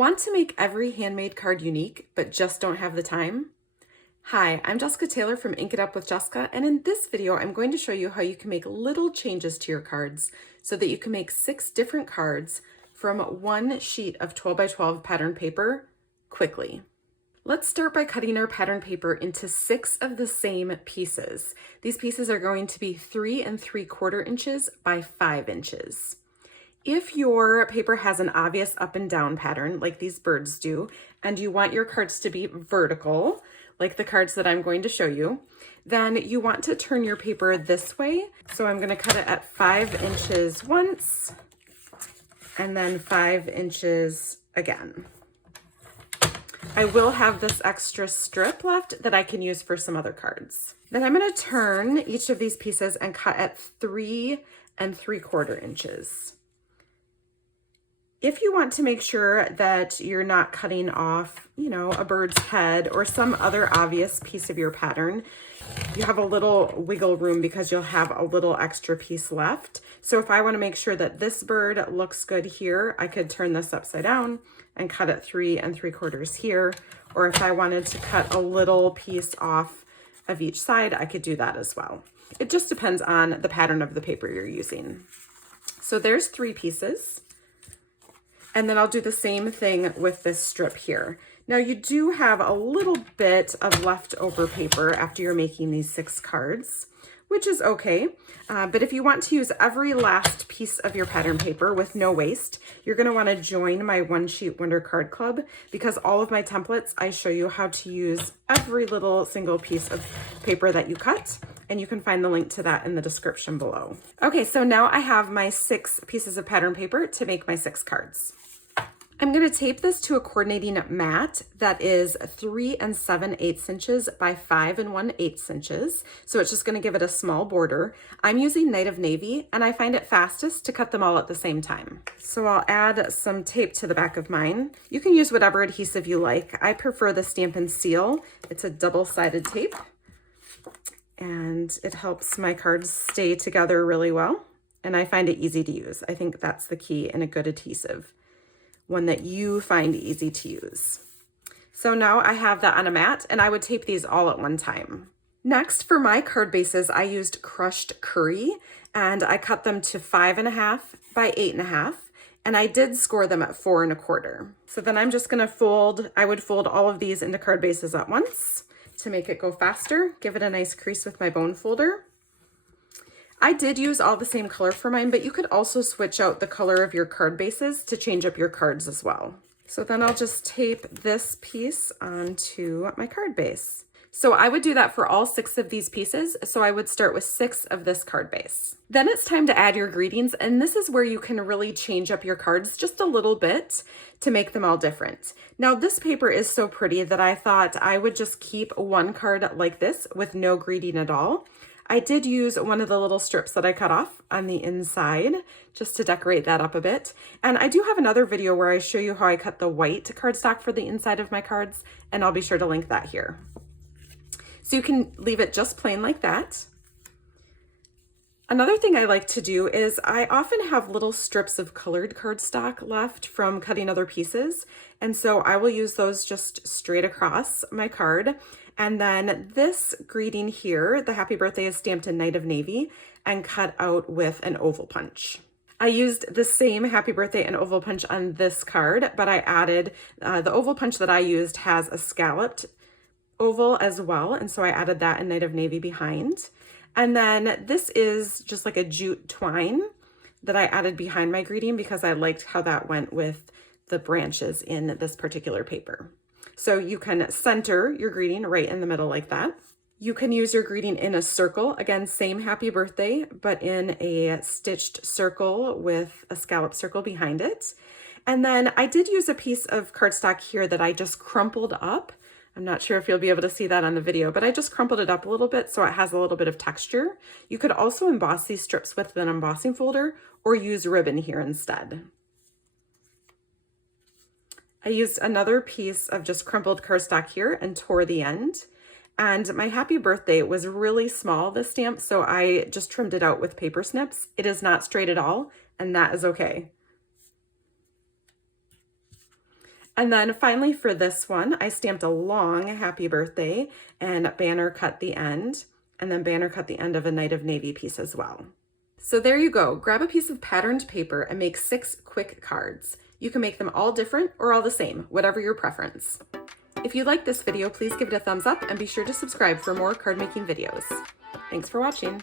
Want to make every handmade card unique, but just don't have the time? Hi, I'm Jessica Taylor from Ink It Up with Jessica, and in this video, I'm going to show you how you can make little changes to your cards so that you can make 6 different cards from one sheet of 12 by 12 pattern paper quickly. Let's start by cutting our pattern paper into 6 of the same pieces. These pieces are going to be 3 3/4 inches by 5 inches. If your paper has an obvious up and down pattern, like these birds do, and you want your cards to be vertical, like the cards that I'm going to show you, then you want to turn your paper this way. So I'm going to cut it at 5 inches once, and then 5 inches again. I will have this extra strip left that I can use for some other cards. Then I'm going to turn each of these pieces and cut at 3 3/4 inches. If you want to make sure that you're not cutting off, a bird's head or some other obvious piece of your pattern, you have a little wiggle room because you'll have a little extra piece left. So if I want to make sure that this bird looks good here, I could turn this upside down and cut at 3 3/4 here. Or if I wanted to cut a little piece off of each side, I could do that as well. It just depends on the pattern of the paper you're using. So there's 3 pieces. And then I'll do the same thing with this strip here. Now you do have a little bit of leftover paper after you're making these 6 cards, which is okay. But if you want to use every last piece of your pattern paper with no waste, you're gonna wanna join my One Sheet Wonder Card Club, because all of my templates, I show you how to use every little single piece of paper that you cut, and you can find the link to that in the description below. Okay, so now I have my 6 pieces of pattern paper to make my 6 cards. I'm going to tape this to a coordinating mat that is 3 7/8 inches by 5 1/8 inches. So it's just going to give it a small border. I'm using Night of Navy, and I find it fastest to cut them all at the same time. So I'll add some tape to the back of mine. You can use whatever adhesive you like. I prefer the Stampin' Seal. It's a double-sided tape, and it helps my cards stay together really well. And I find it easy to use. I think that's the key in a good adhesive. One that you find easy to use. So now I have that on a mat, and I would tape these all at one time. Next, for my card bases, I used crushed curry, and I cut them to 5 1/2 by 8 1/2, and I did score them at 4 1/4. So then I'm just gonna I would fold all of these into card bases at once to make it go faster, give it a nice crease with my bone folder. I did use all the same color for mine, but you could also switch out the color of your card bases to change up your cards as well. So then I'll just tape this piece onto my card base. So I would do that for all 6 of these pieces. So I would start with 6 of this card base. Then it's time to add your greetings, and this is where you can really change up your cards just a little bit to make them all different. Now this paper is so pretty that I thought I would just keep one card like this with no greeting at all. I did use one of the little strips that I cut off on the inside just to decorate that up a bit. And I do have another video where I show you how I cut the white cardstock for the inside of my cards, and I'll be sure to link that here. So you can leave it just plain like that. Another thing I like to do is I often have little strips of colored cardstock left from cutting other pieces. And so I will use those just straight across my card. And then this greeting here, the happy birthday, is stamped in Night of Navy and cut out with an oval punch. I used the same happy birthday and oval punch on this card, but I added, the oval punch that I used has a scalloped oval as well. And so I added that in Night of Navy behind. And then this is just like a jute twine that I added behind my greeting because I liked how that went with the branches in this particular paper. So you can center your greeting right in the middle like that. You can use your greeting in a circle. Again, same happy birthday, but in a stitched circle with a scallop circle behind it. And then I did use a piece of cardstock here that I just crumpled up. I'm not sure if you'll be able to see that on the video, but I just crumpled it up a little bit so it has a little bit of texture. You could also emboss these strips with an embossing folder or use ribbon here instead. I used another piece of just crumpled cardstock here and tore the end. And my happy birthday was really small, this stamp, so I just trimmed it out with paper snips. It is not straight at all, and that is okay. And then finally for this one, I stamped a long happy birthday and banner cut the end, and then banner cut the end of a Night of Navy piece as well. So there you go. Grab a piece of patterned paper and make 6 quick cards. You can make them all different or all the same, whatever your preference. If you like this video, please give it a thumbs up and be sure to subscribe for more card making videos. Thanks for watching.